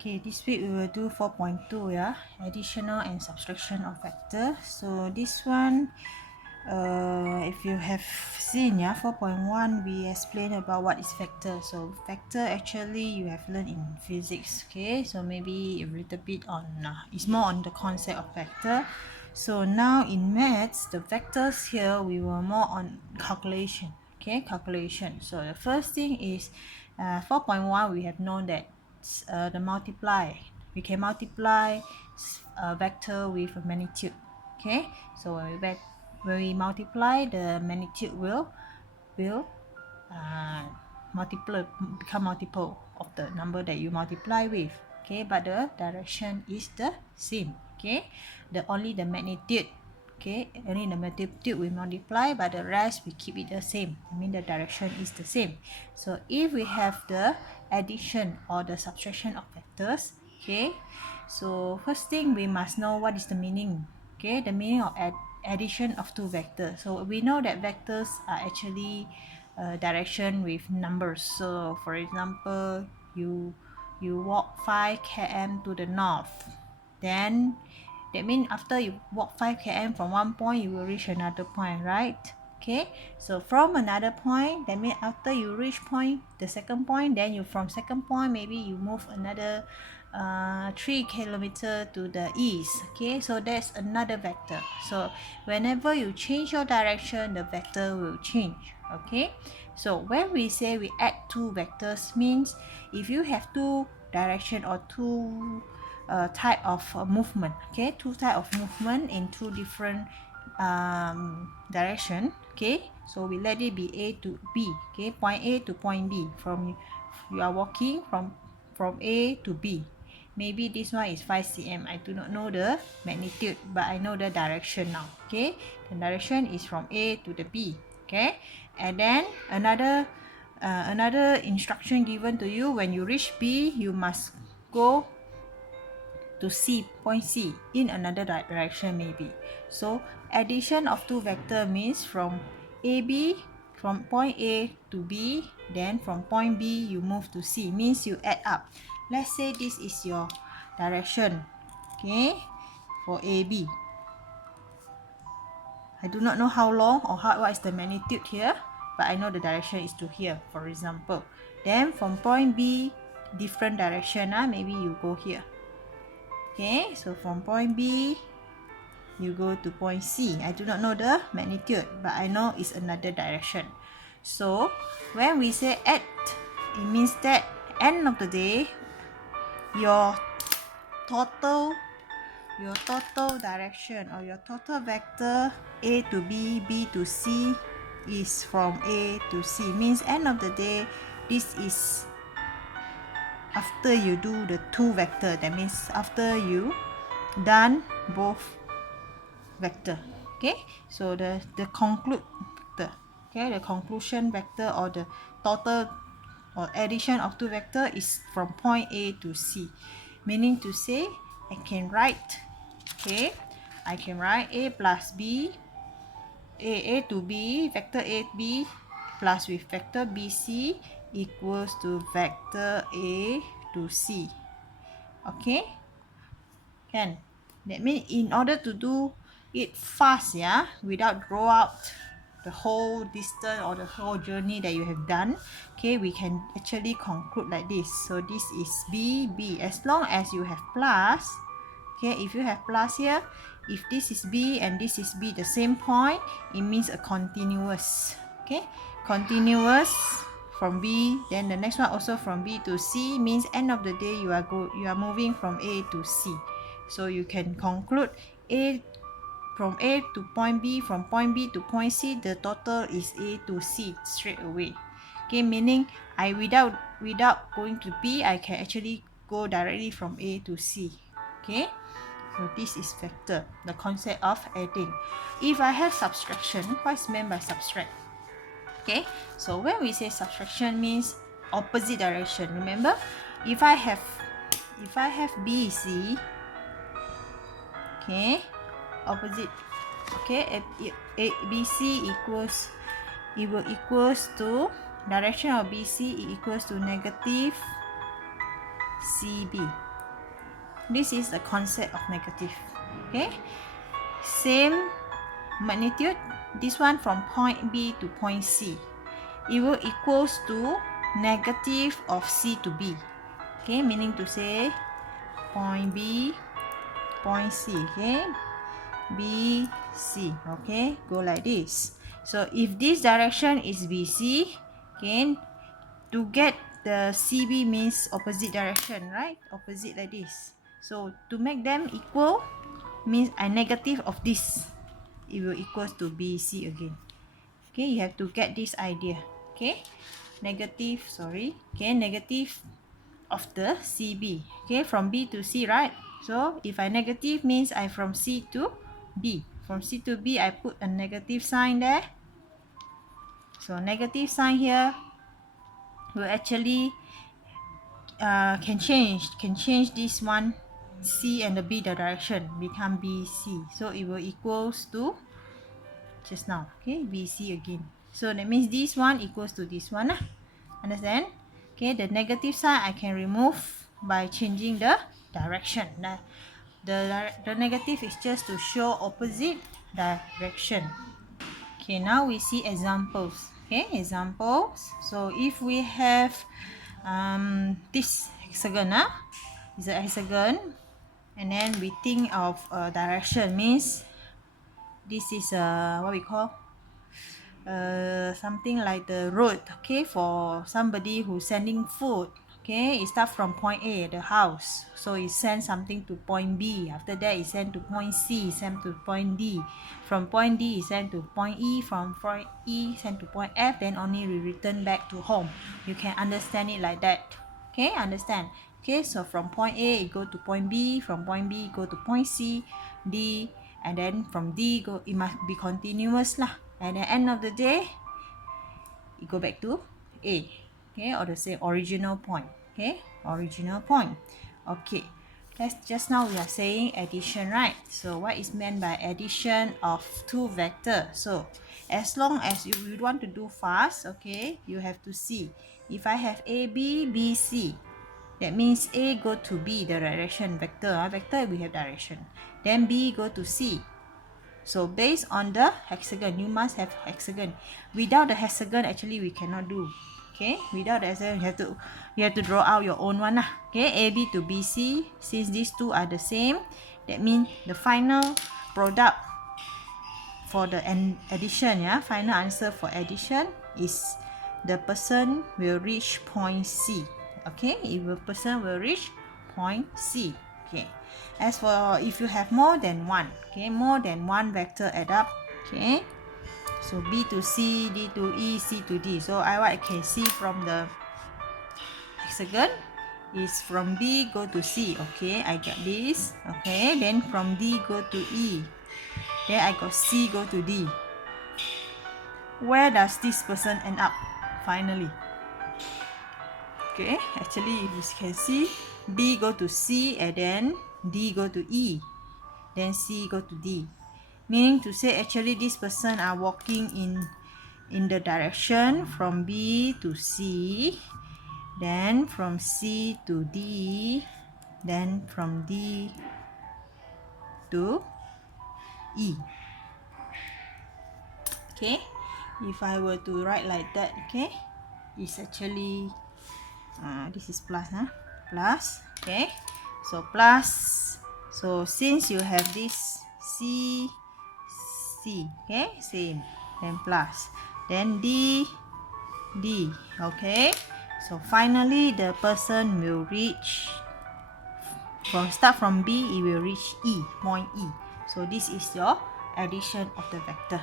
Okay, this week we will do 4.2, yeah, additional and subtraction of vector. So this one, if you have seen, yeah, 4.1 we explain about what is vector. So vector actually you have learned in physics, okay, so maybe a little bit on it's more on the concept of vector. So now in maths, the vectors here we were more on calculation, okay, calculation. So the first thing is 4.1 we have known that the multiply, we can multiply a vector with a magnitude, okay. So when we multiply, the magnitude will uh, become multiple of the number that you multiply with, okay, but the direction is the same, okay. Only the magnitude, okay, only the magnitude we multiply, but the rest we keep it the same. I mean the direction is the same. So if we have the addition or the subtraction of vectors, okay, so first thing we must know what is the meaning, okay, the meaning of addition of two vectors. So we know that vectors are actually direction with numbers. So for example, you walk 5 km to the north, then that means after you walk 5 km from one point, you will reach another point, right? Okay, so from another point, that means after you reach point, the second point, then you from second point, maybe you move another 3 kilometer to the east, okay, so that's another vector. So whenever you change your direction, the vector will change, okay. So when we say we add two vectors, means if you have two direction or two type of movement, okay, two type of movement in two different direction, okay, so we let it be A to B, okay, point A to point B. From you are walking from A to B, maybe this one is 5 cm. I do not know the magnitude, but I know the direction now, okay. The direction is from A to the B, okay. And then another instruction given to you, when you reach B, you must go to C, point C, in another direction maybe. So addition of two vector means from AB, from point A to B, then from point B you move to C, means you add up. Let's say this is your direction, okay, for AB. I do not know how long or what is the magnitude here, but I know the direction is to here, for example. Then from point B, different direction, maybe you go here. Okay, so from point B, you go to point C. I do not know the magnitude, but I know it's another direction. So when we say add, it means that end of the day, your total direction or your total vector A to B, B to C is from A to C. Means end of the day, this is after you do the two vector. That means after you done both vector, okay. So the conclude vector, okay, the conclusion vector or the total or addition of two vector is from point A to C, meaning to say I can write, okay, I can write A plus B, A to B, vector A B plus with vector BC equals to vector A to C, okay, can. That means in order to do it fast, yeah, without draw out the whole distance or the whole journey that you have done, okay, we can actually conclude like this. So this is B, B. As long as you have plus, okay, if you have plus here, if this is B and this is B, the same point, it means a continuous, okay, continuous from B. Then the next one also from B to C, means end of the day you are moving from A to C. So you can conclude from A to point B, from point B to point C, the total is A to C straight away. Okay, meaning I without going to B, I can actually go directly from A to C. Okay, so this is vector, the concept of adding. If I have subtraction, what is meant by subtract? Okay, so when we say subtraction means opposite direction. Remember, if I have BC, okay, opposite, okay, BC equals, it will equals to direction of BC equals to negative CB. This is the concept of negative. Okay, same magnitude. This one from point B to point C. It will equals to negative of C to B. Okay, meaning to say point B, point C. Okay, B, C. Okay, go like this. So if this direction is BC, okay, to get the CB means opposite direction, right? Opposite like this. So to make them equal means a negative of this. It will equals to BC again. Okay, you have to get this idea. Okay, negative, sorry. Okay, negative of the CB. Okay, from B to C, right? So if I negative means I from C to B. From C to B, I put a negative sign there. So negative sign here will actually can change this one C and the B the direction become BC. So it will equals to just now. Okay, BC again. So that means this one equals to this one. Understand? Okay, the negative sign I can remove by changing the direction. The negative is just to show opposite direction. Okay, now we see examples. Okay, examples. So if we have this hexagon, is a hexagon, and then we think of direction means this is what we call something like the road. Okay, for somebody who's sending food. Okay, it starts from point A, the house. So it sends something to point B. After that, it sent to point C, sent to point D. From point D, it sent to point E. From point E, sent to point F. Then only we return back to home. You can understand it like that. Okay, understand? Okay, so from point A, it go to point B. From point B, go to point C, D, and then from D, go. It must be continuous lah. At the end of the day, you go back to A, okay, or the same original point. Okay, original point. Okay, that's just now we are saying addition, right? So what is meant by addition of two vectors? So as long as you want to do fast, okay, you have to see if I have A, B, B, C. That means A go to B, the direction vector. Vector we have direction. Then B go to C. So based on the hexagon, you must have hexagon. Without the hexagon, actually we cannot do. Okay, without the hexagon, you have to draw out your own one lah. Okay, AB to BC. Since these two are the same, that means the final product for the addition, yeah, final answer for addition is the person will reach point C. Okay, if a person will reach point C. Okay, as for if you have more than one, okay, more than one vector add up. Okay, so B to C, D to E, C to D. So what I can see from the hexagon is from B go to C. Okay, I got this. Okay, then from D go to E. Then I got C go to D. Where does this person end up finally? Okay, actually if you can see, B go to C and then D go to E. Then C go to D. Meaning to say actually this person are walking in the direction from B to C. Then from C to D. Then from D to E. Okay, if I were to write like that, okay, it's actually this is plus, plus. Okay, so plus. So since you have this C, okay, same, then plus, then D, okay. So finally the person will reach start from B, it will reach E, point E. So this is your addition of the vector.